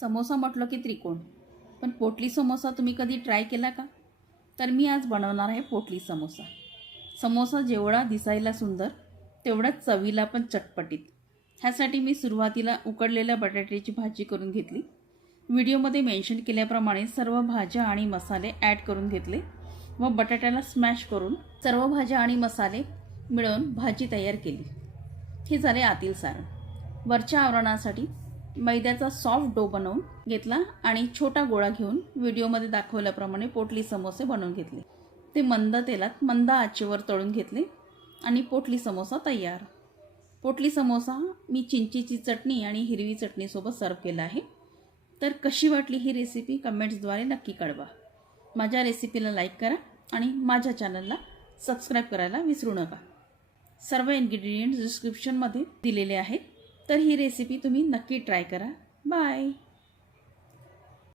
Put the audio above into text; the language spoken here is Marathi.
समोसा म्हटलं की त्रिकोण, पण पोटली समोसा तुम्ही कधी ट्राय केला का? तर मी आज बनवणार आहे पोटली समोसा. समोसा जेवढा दिसायला सुंदर तेवढाच चवीला पण चटपटीत. ह्यासाठी मी सुरुवातीला उकडलेल्या बटाट्याची भाजी करून घेतली. व्हिडिओमध्ये मेन्शन केल्याप्रमाणे सर्व भाज्या आणि मसाले ॲड करून घेतले व बटाट्याला स्मॅश करून सर्व भाज्या आणि मसाले मिळवून भाजी तयार केली. हे झाले आतील सारण. वरच्या आवरणासाठी मैद्याचा सॉफ्ट डो बनवून घेतला आणि छोटा गोळा घेऊन व्हिडिओमध्ये दाखवल्याप्रमाणे पोटली समोसे बनवून घेतले. ते मंद तेलात मंद आचेवर तळून घेतले आणि पोटली समोसा तयार. पोटली समोसा मी चिंचेची चटणी आणि हिरवी चटणीसोबत सर्व केला आहे. तर कशी वाटली ही रेसिपी कमेंट्सद्वारे नक्की कळवा. माझ्या रेसिपीला लाईक करा आणि माझ्या चॅनलला सबस्क्राईब करायला विसरू नका. सर्व इन्ग्रेडियंट्स डिस्क्रिप्शनमध्ये दिलेले आहेत. तर ही रेसिपी तुम्ही नक्की ट्राय करा. बाय.